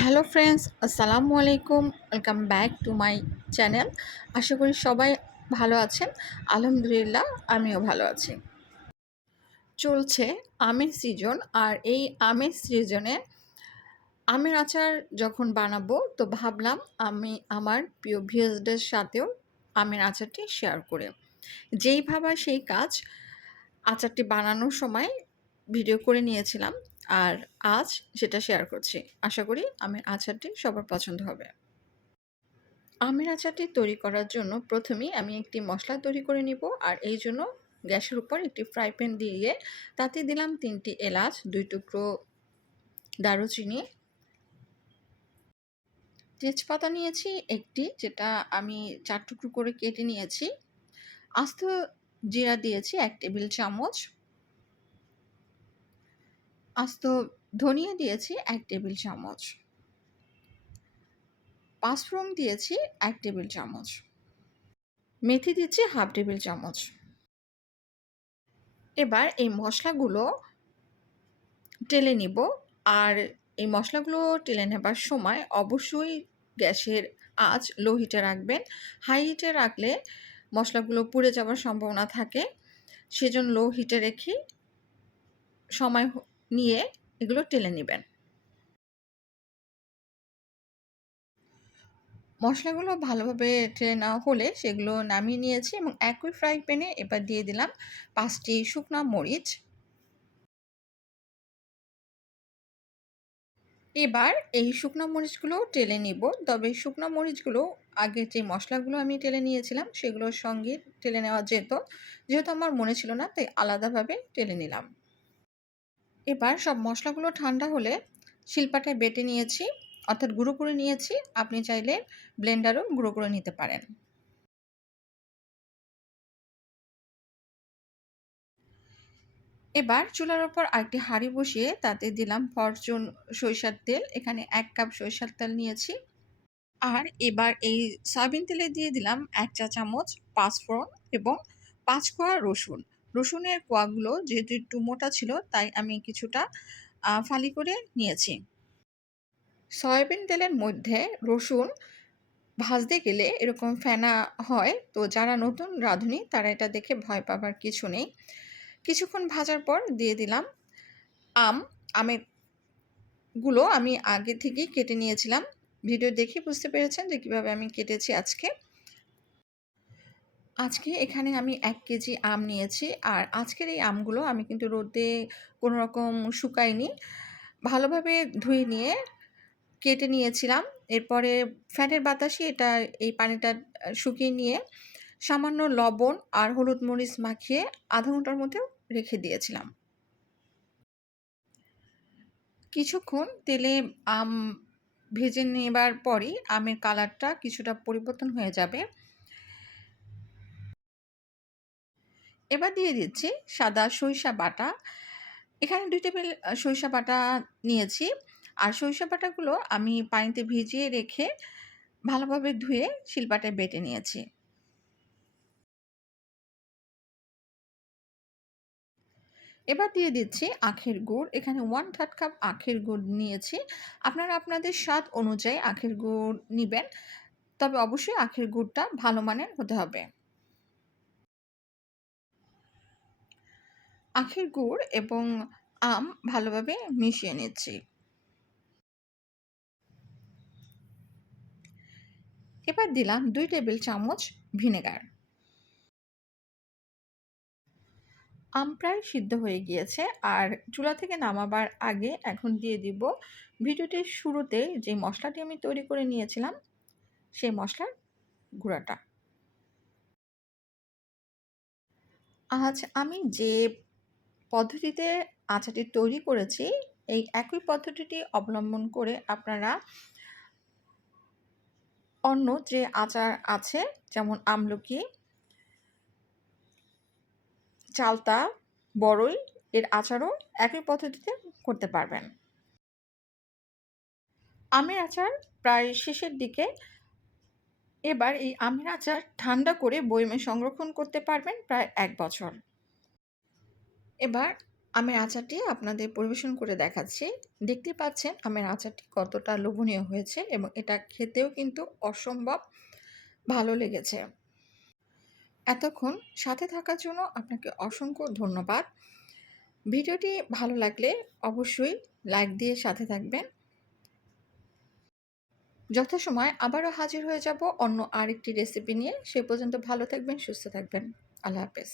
Hello friends আসসালামু আলাইকুম welcome back to my channel আশা করি সবাই ভালো আছেন। আলহামদুলিল্লাহ, আমিও ভালো আছি। চলছে আমের সিজন আর এই আমের সিজনে আমের আচার যখন বানাবো, তো ভাবলাম আমি আমার প্রিয় ভিউজদের সাথেও আমের আচারটি শেয়ার করে। যেই ভাবা সেই কাজ আচারটি বানানোর সময় ভিডিও করে নিয়েছিলাম। আর আজ সেটা শেয়ার করছি, আশা করি আমের আচারটি সবার পছন্দ হবে। আমের আচারটি তৈরি করার জন্য প্রথমেই আমি একটি মশলা তৈরি করে নিব আর এই জন্য গ্যাসের উপর একটি ফ্রাই প্যান দিয়ে তাতে দিলাম তিনটি এলাচ, দুই টুকরো দারুচিনি। তেজপাতা নিয়েছি একটি, যেটা আমি চার টুকরো করে কেটে নিয়েছি। আস্ত জিরা দিয়েছি এক টেবিল চামচ। আস্ত ধনিয়া দিয়েছি এক টেবিল চামচ। পাঁচফোড়ন দিয়েছি এক টেবিল চামচ। মেথি দিচ্ছি হাফ টেবিল চামচ। এবার এই মশলাগুলো টেলে নিব। আর এই মশলাগুলো টেলে নেবার সময় অবশ্যই গ্যাসের আঁচ লো হিটে রাখবেন। হাই হিটে রাখলে মশলাগুলো পুড়ে যাওয়ার সম্ভাবনা থাকে। সেজন্য লো হিটে রেখে সময় নিয়ে এগুলো টেলে নেবেন। মশলাগুলো ভালোভাবে টেলে নেওয়া হলে সেগুলো নামিয়ে নিয়েছি এবং একই ফ্রাই প্যানে এবার দিয়ে দিলাম পাঁচটি শুকনো মরিচ। এবার এই শুকনো মরিচগুলো টেলে নিব, তবে শুকনো মরিচগুলো আগে যে মশলাগুলো আমি টেলে নিয়েছিলাম সেগুলোর সঙ্গে টেলে নেওয়া যেত, যেহেতু আমার মনে ছিল না, তাই আলাদাভাবে টেলে নিলাম। এবার সব মশলাগুলো ঠান্ডা হলে শিলপাটায় বেটে নিয়েছি, অর্থাৎ গুঁড়ো করে নিয়েছি। আপনি চাইলে ব্লেন্ডারও গুঁড়ো করে নিতে পারেন। এবার চুলার ওপর আরেকটি হাঁড়ি বসিয়ে তাতে দিলাম ফরচুন সরিষার তেল। এখানে এক কাপ সরিষার তেল নিয়েছি। আর এবার এই সয়াবিন তেলে দিয়ে দিলাম এক চা চামচ পাঁচফোড়ন এবং পাঁচ কোয়া রসুন। রসুনের কোয়াগুলো যেহেতু একটু মোটা ছিল, তাই আমি কিছুটা ফালি করে নিয়েছি। সয়াবিন তেলের মধ্যে রসুন ভাজতে গেলে এরকম ফেনা হয়, তো যারা নতুন রাঁধুনি, তারা এটা দেখে ভয় পাবার কিছু নেই। কিছুক্ষণ ভাজার পর দিয়ে দিলাম আম। আমেরগুলো আমি আগে থেকেই কেটে নিয়েছিলাম। ভিডিও দেখে বুঝতে পেরেছেন যে কীভাবে আমি কেটেছি আজকে। আজকে এখানে আমি এক কেজি আম নিয়েছি। আর আজকের এই আমগুলো আমি কিন্তু রোদে কোনো রকম শুকাইনি। ভালোভাবে ধুয়ে নিয়ে কেটে নিয়েছিলাম। এরপরে ফ্যানের বাতাসে এটা এই পানিটা শুকিয়ে নিয়ে সামান্য লবণ আর হলুদ মরিচ মাখিয়ে আধা ঘণ্টার মধ্যে রেখে দিয়েছিলাম। কিছুক্ষণ তেলে আম ভেজে নেবার পরই আমের কালারটা কিছুটা পরিবর্তন হয়ে যাবে। এবার দিয়ে দিচ্ছি সাদা সরিষা বাটা। এখানে দুই টেবিল সরিষা বাটা নিয়েছি। আর সরিষা বাটাগুলো আমি পানিতে ভিজিয়ে রেখে ভালোভাবে ধুয়ে শিলপাটায় বেটে নিয়েছি। এবার দিয়ে দিচ্ছি আখের গুড়। এখানে ওয়ান থার্ড কাপ আখের গুড় নিয়েছি। আপনারা আপনাদের স্বাদ অনুযায়ী আখের গুড় নেবেন, তবে অবশ্যই আখের গুড়টা ভালো মানের হতে হবে। আখের গুড় এবং আম ভালোভাবে মিশিয়ে নিচ্ছি। এবার দিলাম দুই টেবিল চামচ ভিনেগার। আম প্রায় সিদ্ধ হয়ে গিয়েছে আর চুলা থেকে নামাবার আগে এখন দিয়ে দিব ভিডিওটির শুরুতে যে মশলাটি আমি তৈরি করে নিয়েছিলাম, সেই মশলার গুঁড়াটা। আজ আমি যে পদ্ধতিতে আচারটি তৈরি করেছি। এই একই পদ্ধতিটি অবলম্বন করে আপনারা অন্য যে আচার আছে, যেমন আমলকি, চালতা, বড়ই, এর আচারও একই পদ্ধতিতে করতে পারবেন। আমের আচার প্রায় শেষের দিকে। এবার এই আমের আচার ঠান্ডা করে বয়মে সংরক্ষণ করতে পারবেন প্রায় এক বছর। এবার আমের আচারটি আপনাদের পরিবেশন করে দেখাচ্ছি। দেখতে পাচ্ছেন আমের আচারটি কতটা লোভনীয় হয়েছে এবং এটা খেতেও কিন্তু অসম্ভব ভালো লেগেছে। এতক্ষণ সাথে থাকার জন্য আপনাকে অসংখ্য ধন্যবাদ। ভিডিওটি ভালো লাগলে অবশ্যই লাইক দিয়ে সাথে থাকবেন। যথাসময় আবারও হাজির হয়ে যাব অন্য আরেকটি রেসিপি নিয়ে। সে পর্যন্ত ভালো থাকবেন, সুস্থ থাকবেন। আল্লাহ হাফেজ।